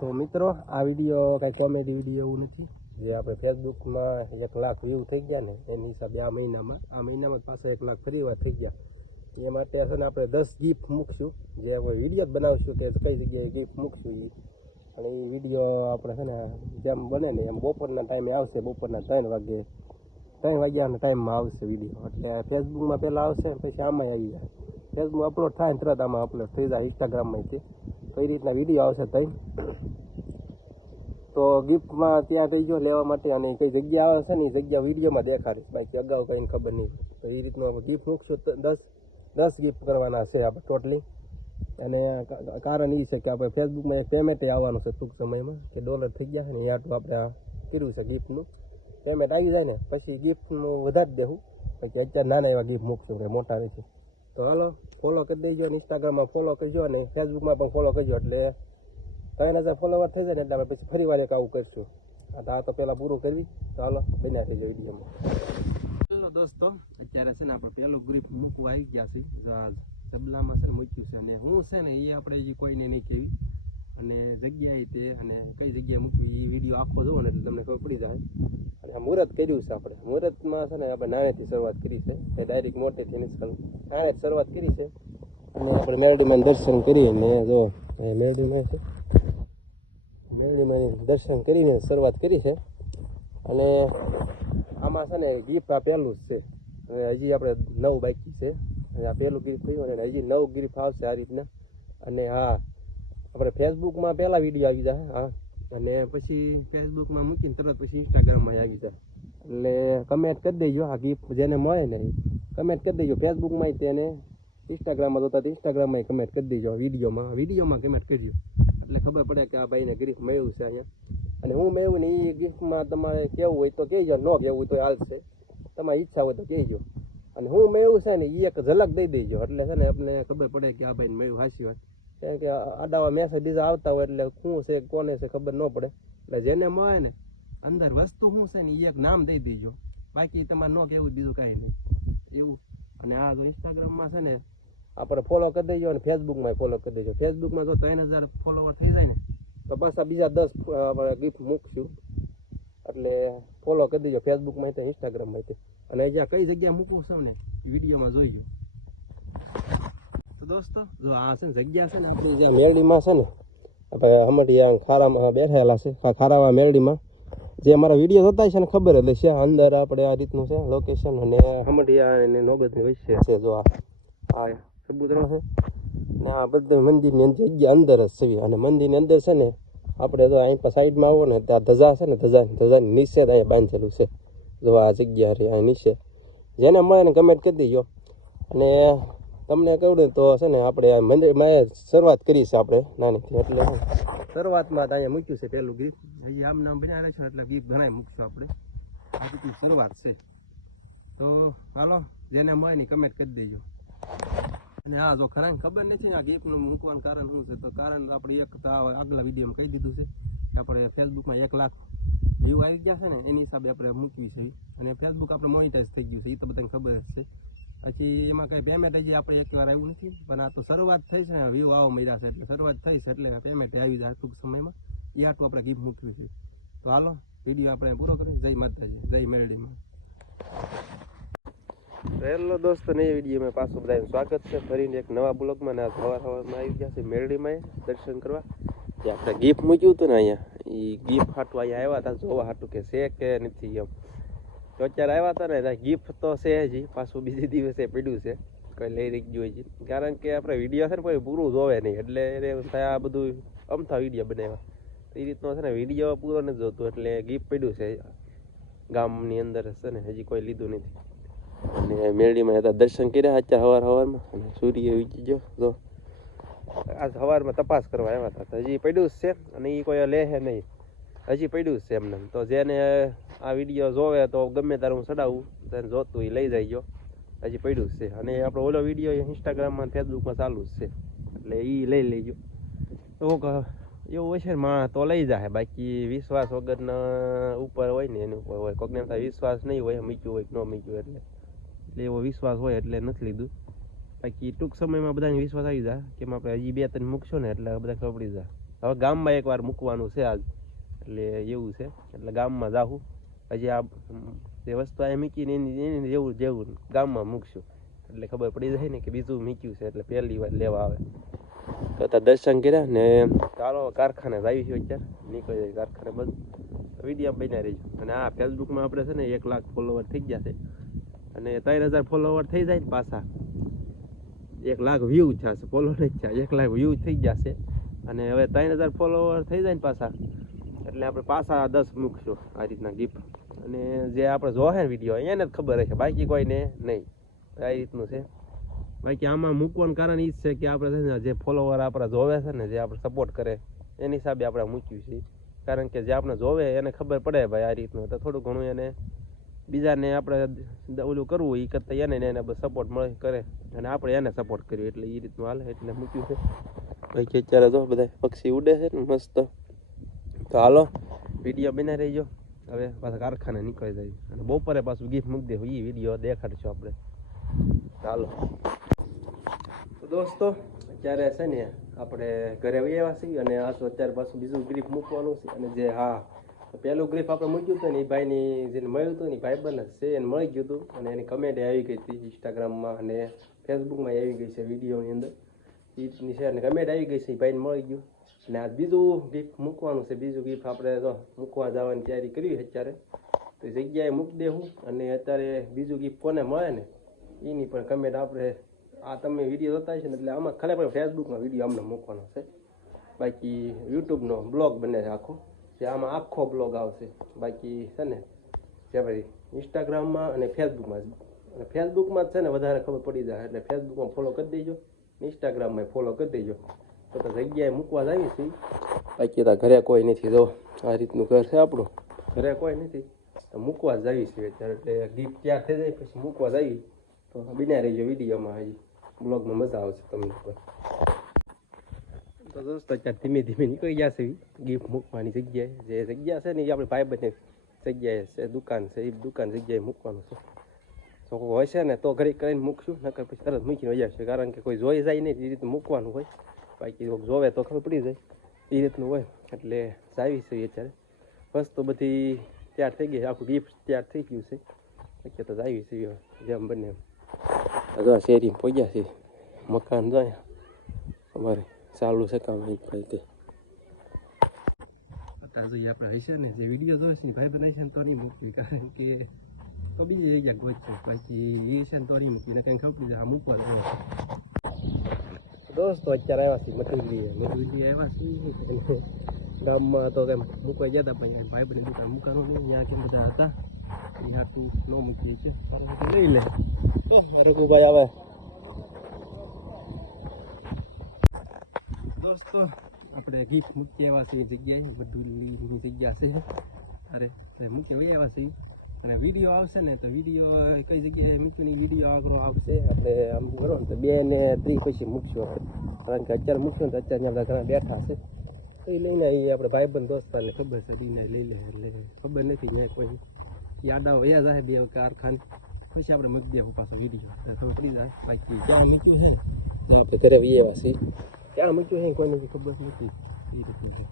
તો મિત્રો, આ વીડિયો કાંઈ કોમેડી વીડિયો એવું નથી. જે આપણે ફેસબુકમાં એક લાખ વ્યૂ થઈ ગયા ને, એની હિસાબે આ મહિનામાં આ મહિનામાં પાછા એક લાખ ફરી વાર થઈ ગયા. એ માટે છે ને આપણે દસ ગિફ્ટ મૂકશું. જે આપણે વીડિયો જ બનાવશું કે કઈ જગ્યાએ ગિફ્ટ મૂકશું એ અને એ વીડિયો આપણે છે ને જેમ બને ને એમ બપોરના ટાઈમે આવશે, બપોરના ત્રણ વાગે. ત્રણ વાગ્યાના ટાઈમમાં આવશે વીડિયો એટલે ફેસબુકમાં પહેલાં આવશે પછી આમાં આવી જાય. ફેસબુક અપલોડ થાય ને તરત આમાં અપલોડ થઈ જાય ઇન્સ્ટાગ્રામમાંથી એ રીતના વીડિયો આવશે તઈ. તો ગિફ્ટમાં ત્યાં થઈ ગયો લેવા માટે અને કઈ જગ્યા આવે છે ને એ જગ્યા વિડીયોમાં દેખાડીશ. બાકી અગાઉ કંઈ ખબર નહીં. તો એ રીતનું ગિફ્ટ મૂકશું. તો દસ દસ ગિફ્ટ કરવાના છે આપણે ટોટલી અને કારણ એ છે કે આપણે ફેસબુકમાં એક પેમેન્ટ આવવાનું છે ટૂંક સમયમાં કે ડોલર થઈ ગયા ને એ આટલું આપણે કર્યું છે ગિફ્ટનું પેમેન્ટ આવી જાય ને, પછી ગિફ્ટનું વધારી દેવું. પછી અત્યારે નાના એવા ગિફ્ટ મૂકશું કે મોટા નથી. તો હાલો ફોલો કરી દેજો અને ઇન્સ્ટાગ્રામમાં ફોલો કરજો અને ફેસબુકમાં પણ ફોલો કરજો એટલે ત્રણ હજાર ફોલોવર થઈ જાય ને એટલે આપણે પછી ફરી વાર એક આવું કરશું. આ તો પહેલાં પૂરું કરવી. તો હાલો, બન્યા થઈ જાય વિડીયોમાં હેલો દોસ્તો, અત્યારે છે ને આપણે પહેલું ગ્રુપ મૂકવા આવી ગયા છે આ તબલામાં છે ને મૂક્યું છે અને હું છે ને એ આપણે હજી કોઈને નહીં કહેવી. અને જગ્યાએ તે અને કઈ જગ્યાએ મૂકવી એ વીડિયો આખો જોવો ને એટલે તમને ખબર પડી જાય. અને મુહૂર્ત કર્યું છે આપણે. મુહૂર્તમાં છે ને આપણે નાણેથી શરૂઆત કરી છે. એ ડાયરેક્ટ મોટેથી નથી નાણે શરૂઆત કરી છે. અને આપણે મેરડીમાં દર્શન કરી અને જો મેરડીમાં છે મેરડીમાં દર્શન કરીને શરૂઆત કરી છે. અને આમાં છે ને ગિફ્ટ આ પહેલું જ છે. અને હજી આપણે નવ બાકી છે. અને આ પહેલું ગીફ થયું અને હજી નવ ગિફ્ટ આવશે આ રીતના. અને હા, આપણે ફેસબુકમાં પહેલા વીડિયો આવી જાય, હા. અને પછી ફેસબુકમાં મૂકીને તરત પછી ઇન્સ્ટાગ્રામમાં આવી જાય એટલે કમેન્ટ કરી દેજો આ ગિફ્ટ જેને મળે ને કમેન્ટ કરી દેજો ફેસબુકમાં તેને ઇન્સ્ટાગ્રામમાં જોતા ઇન્સ્ટાગ્રામમાં કમેન્ટ કરી દેજો, વિડીયોમાં. વિડીયોમાં કમેન્ટ કરજો. એટલે ખબર પડે કે આ ભાઈને ગિફ્ટ મળ્યું છે અહીંયા. અને હું મેળવું ને એ ગિફ્ટમાં તમારે કેવું હોય તો કહેજો, ન કહેવું હોય તો હાલશે. તમારી ઈચ્છા હોય તો કહેજો. અને હું મેળવું છે ને એ એક ઝલક દઈ દેજો. એટલે છે ને આપણે ખબર પડે કે આ ભાઈને મેળવું હાસી વાત. કારણ કે આડાવા મેસેજ બીજા આવતા હોય એટલે શું છે, કોને છે ખબર ન પડે. એટલે જેને મળે ને, અંદર વસ્તુ શું છે ને એ એક નામ દઈ દેજો. બાકી તમારે ન કહેવું, બીજું કાંઈ નહીં. એવું. અને આ જો ઇન્સ્ટાગ્રામમાં છે ને, આપણે ફોલો કરી દેજો અને ફેસબુકમાં ફોલો કરી દેજો. ફેસબુકમાં જો ત્રણ હજાર ફોલોવર થઈ જાય ને, તો પાછા બીજા દસ આપણે ગિફ્ટ મૂકશું. એટલે ફોલો કરી દેજો ફેસબુકમાં ઇન્સ્ટાગ્રામમાં અને જ્યાં કઈ જગ્યાએ મૂકવું છે ને વિડીયોમાં જોઈજો. દોસ્તો, જો જગ્યા છે ને જ્યાં મેરડીમાં છે ને, આપણે ખારામાં બેઠેલા છે આ ખારામાં મેરડીમાં. જે અમારા વીડિયો જોતા છે ને, ખબર એટલે છે અંદર આપણે આ રીતનું છે લોકેશન અને હમડિયા અને નોબતની વચ્ચે છે, જો આ આ ચબૂતરો છે. ને આ બધા મંદિરની જગ્યા અંદર જ છે. અને મંદિરની અંદર છે ને, આપણે જો અહીં પર સાઈડમાં આવો ને, ત્યાં ધજા છે ને, ધજા, ધજાની નીચે જ અહીંયા બાંધેલું છે. જો આ જગ્યા રહી અહીં નીચે. જેને મળે ને કમેન્ટ કરી દેજો. અને તમને કહું તો છે ને આપણે મંદિરમાં શરૂઆત કરી છે આપણે નાનીથી એટલે શરૂઆતમાં તો અહીંયા મૂક્યું છે પહેલું ગીત. હજી આમ નામ બન્યા છે એટલે ગીત ઘણા મૂકશું આપણે. આ શરૂઆત છે. તો હાલો, જેને મળે ને કમેન્ટ કરી દેજો. અને હા જો ખરા ખબર નથી આ ગીફનું મૂકવાનું કારણ શું છે, તો કારણ આપણે એક આગલા વિડીયોમાં કહી દીધું છે આપણે ફેસબુકમાં એક લાખ વ્યૂ આવી ગયા છે ને, એની હિસાબે આપણે મૂકવી છે. અને ફેસબુક આપણે મોનિટાઈઝ થઈ ગયું છે એ તો બધાને ખબર જ છે. પછી એમાં કંઈ પેમેન્ટ હજી આપણે એક વાર આવ્યું નથી. પણ આ તો શરૂઆત થઈ છે ને વ્યૂ આવો મળ્યા છે એટલે શરૂઆત થઈ છે એટલે પેમેન્ટ આવી જાય ટૂંક સમયમાં. એ આટલું આપણે ગિફ્ટ મૂકવી છે. તો હાલો, વીડિયો આપણે પૂરો કરીએ. જય માતાજી, જય મેરડીમાં હેલો દોસ્તો નહીં વીડિયો વિડીયોમાં પાછું બધાનું સ્વાગત છે. ફરીને એક નવા બ્લોગમાં ને સવાર સવારમાં આવી ગયા છે મેરડીમાં દર્શન કરવા. જે આપણે ગિફ્ટ મૂક્યું હતું ને અહીંયા એ ગિફ્ટ હાટું અહીંયા આવ્યા હતા. જોવા હાટું કે છે કે નથી એમ. તો અત્યારે આવ્યા હતા ને ગિફ્ટ તો છે હજી પાછું બીજે દિવસે પડ્યું છે. કોઈ લઈ રહી ગયું હજી કારણ કે આપણે વીડિયો છે ને, કોઈ પૂરું જોવે નહીં. એટલે એને આ બધું અમથા વીડિયો બનાવ્યા એ રીતનો છે ને વીડિયો પૂરો નથી જોતો. એટલે ગિફ્ટ પડ્યું છે. ગામની અંદર છે ને, હજી કોઈ લીધું નથી. અને મેળીમાં હતા, દર્શન કર્યા અત્યારે સવાર સવારમાં અને સૂર્ય વીજી ગયો. જો, આજ સવારમાં તપાસ કરવા આવ્યા હતા. હજી પડ્યું જ છે. અને એ કોઈ લે છે નહીં. હજી પડ્યું છે એમને. તો જેને આ વીડિયો જોવે તો ગમે ત્યારે હું ચડાવું, તેને જોતું એ લઈ જાય હજી પડ્યું છે. અને આપણો ઓલો વીડિયો ઇન્સ્ટાગ્રામમાં ફેસબુકમાં ચાલુ જ છે. એટલે એ લઈ લેજો. તો એવું હોય છે ને માણસ તો લઈ જાય બાકી વિશ્વાસ વગરના ઉપર હોય ને એની ઉપર હોય. કોકને વિશ્વાસ નહીં હોય, મૂક્યું હોય ન મૂક્યું એટલે. એટલે એવો વિશ્વાસ હોય એટલે નથી લીધું. બાકી ટૂંક સમયમાં બધાને વિશ્વાસ આવી જાય કે આપણે હજી બે ત્રણ મૂકશો ને એટલે બધા ખબર પડી જાય. હવે ગામમાં એકવાર મૂકવાનું છે આજ. એટલે એવું છે. એટલે ગામમાં જાવું હજી આ જે વસ્તુ આ મૂકીને એની એની જેવું જેવું ગામમાં મૂકશું. એટલે ખબર પડી જાય ને કે બીજું મૂક્યું છે, એટલે પહેલી વાર લેવા આવે. તો ત્યાં દર્શન કર્યા ને ચાલો કારખાને આવી છે અત્યારે. નીકળી જાય કારખાને બધું. વીડિયો બન્યા રહીશું અને આ ફેસબુકમાં આપણે છે ને એક લાખ ફોલોવર થઈ ગયા છે. અને ત્રણ હજાર ફોલોવર થઈ જાય ને પાછા. એક લાખ વ્યૂ થશે ફોલો નહીં થયા. એક લાખ વ્યૂ થઈ ગયા છે. અને હવે ત્રણ હજાર ફોલોવર થઈ જાય ને પાછા. એટલે આપણે પાછા દસ મૂકશું આ રીતના ગિફ્ટ. અને જે આપણે જોહે વીડિયો એને જ ખબર હશે. બાકી કોઈને નહીં. આ રીતનું છે. બાકી આમાં મૂકવાનું કારણ એ જ છે કે આપણે જે ફોલોવર આપણા જોવે છે ને જે આપણે સપોર્ટ કરે, એની હિસાબે આપણે મૂક્યું છે. કારણ કે જે આપણે જોવે એને ખબર પડે ભાઈ આ રીતનું. તો થોડું ઘણું એને બીજાને આપણે ઓલું કરવું એ કરતાં એને એને સપોર્ટ મળે, કરે. અને આપણે એને સપોર્ટ કર્યો એટલે એ રીતનું હાલે એટલે મૂક્યું છે. બાકી અત્યારે જો બધા પક્ષી ઉડે છે ને મસ્ત. તો હાલો. વીડિયો બના રહીજો. હવે પાછા કારખાને નીકળી જાય અને બપોરે પાછું ગિફ્ટ મૂકી દેવું. એ વીડિયો દેખાડશું આપણે. ચાલો તો દોસ્તો, અત્યારે છે ને આપણે ઘરે આવ્યા છીએ અને આ અત્યારે પાછું બીજું ગ્રીફ મૂકવાનું છે. અને જે હા પહેલું ગ્રીફ આપણે મૂક્યું હતું ને એ ભાઈની જેને મળ્યું હતું ને એ ભાઈબંધ જ છે, એને મળી ગયું હતું. અને એની કમેન્ટ આવી ગઈ હતી ઇન્સ્ટાગ્રામમાં અને ફેસબુકમાં આવી ગઈ છે વિડીયોની અંદર. ઈની છે અને કમેન્ટ આવી ગઈ છે એ ભાઈને મળી ગયું. અને આ બીજું ગિફ્ટ મૂકવાનું છે, બીજું ગિફ્ટ આપણે તો મૂકવા જવાની તૈયારી કરી છે અત્યારે, તો જગ્યાએ મૂકી દેવું અને અત્યારે બીજું ગીફ કોને મળે ને, એની પણ કમેન્ટ આપણે, આ તમે વીડિયો જોતા છે ને, એટલે આમાં પણ ફેસબુકમાં વીડિયો અમને મૂકવાનો છે. બાકી યુટ્યુબનો બ્લોગ બને છે આખો, જે આમાં આખો બ્લોગ આવશે. બાકી છે ને, જે ભાઈ ઇન્સ્ટાગ્રામમાં અને ફેસબુકમાં અને ફેસબુકમાં જ છે ને, વધારે ખબર પડી જાય, એટલે ફેસબુકમાં ફોલો કરી દેજો. ઇન્સ્ટાગ્રામમાં ફોલો કરી દેજો. તો જગ્યાએ મૂકવા જ આવી છીએ. બાકી તો ઘરે કોઈ નથી જો આ રીતનું ઘર છે આપણું. ઘરે કોઈ નથી. તો મૂકવા જ આવી છીએ અત્યારે. એટલે ગિફ્ટ તૈયાર થઈ જાય પછી મૂકવા જ આવી તો બિના રહીજો વિડીયોમાં હજી. બ્લોગમાં મજા આવશે તમને પણ. તો દોસ્તો અત્યારે ધીમે ધીમે નીકળી ગયા છે ગિફ્ટ મૂકવાની જગ્યાએ. જે જગ્યા છે ને એ આપણે ભાઈ બંને જગ્યાએ છે દુકાન છે. એ દુકાન જગ્યાએ મૂકવાનું છે. તો હોય છે ને તો ઘરે કરીને મૂકશું. નકર પછી તરત મૂકીને વહી છે કારણ કે કોઈ જોઈ જાય નહીં એ રીતે મૂકવાનું હોય. બાકી જોવે તો ખબર પડી જાય. એ રીતનું હોય. એટલે જાવી છે અત્યારે. બસ તો બધી તૈયાર થઈ ગઈ આખું ગિફ્ટ તૈયાર થઈ ગયું છે. બાકી તો જાવી છે જેમ બને એમ. જો શેરી પહોંચ્યા છે. મકાન જાય અમારે ચાલુ છે કામ ભાઈ તે. અત્યારે જોઈએ આપણે હશે ને. જે વીડિયો જોઈશે છે ભાઈ બનાવી છે ને, તો નહીં મૂકવી. કારણ કે તો બીજી જગ્યા ગોચ છે. બાકી એ છે ને, તો નહીં મૂકવી. ને કંઈ ખબર પડી જાય. આ મૂકવા જોઈએ દોસ્તો અત્યારે આવ્યા છે મથુરજી મથુરજી આવ્યા છે ગામમાં તો કેમ મૂકવા ગયા હતા પણ ભાઈ બની દુકાન મૂકવાનું નહીં. ત્યાં કેમ બધા હતા? એ હાથું ન મૂકીએ છીએ. લઈ લે. રઘુભાઈ આવે. દોસ્તો આપણે ગિફ્ટ મૂકી આવ્યા છે એ જગ્યાએ. બધું જગ્યા છે. અરે તો મૂકી આવ્યા છે અને વીડિયો આવશે ને તો વીડિયો કઈ જગ્યાએ મીઠુની વીડિયો આગળ આવશે. આપણે આમ કરો ને તો બે ને ત્રીસ પછી મૂકશું આપણે. કારણ કે અત્યારે મૂકશું ને તો અત્યારે આપણે ઘણા બેઠા છે. એ લઈને એ આપણે ભાઈબંધ દોસ્તારને ખબર છે બીને લઈ લે એટલે ખબર નથી ત્યાં કોઈ. યાદા વયા જાય બે કારખાન. પછી આપણે મૂકી દઈએ પાછો વીડિયો ખબર પડી જાય બાકી ક્યાં મૂક્યું છે ને? આપણે ઘરે વી વાસી ક્યાં મૂક્યું છે કોઈને ખબર, નથી. એ રીતનું છે.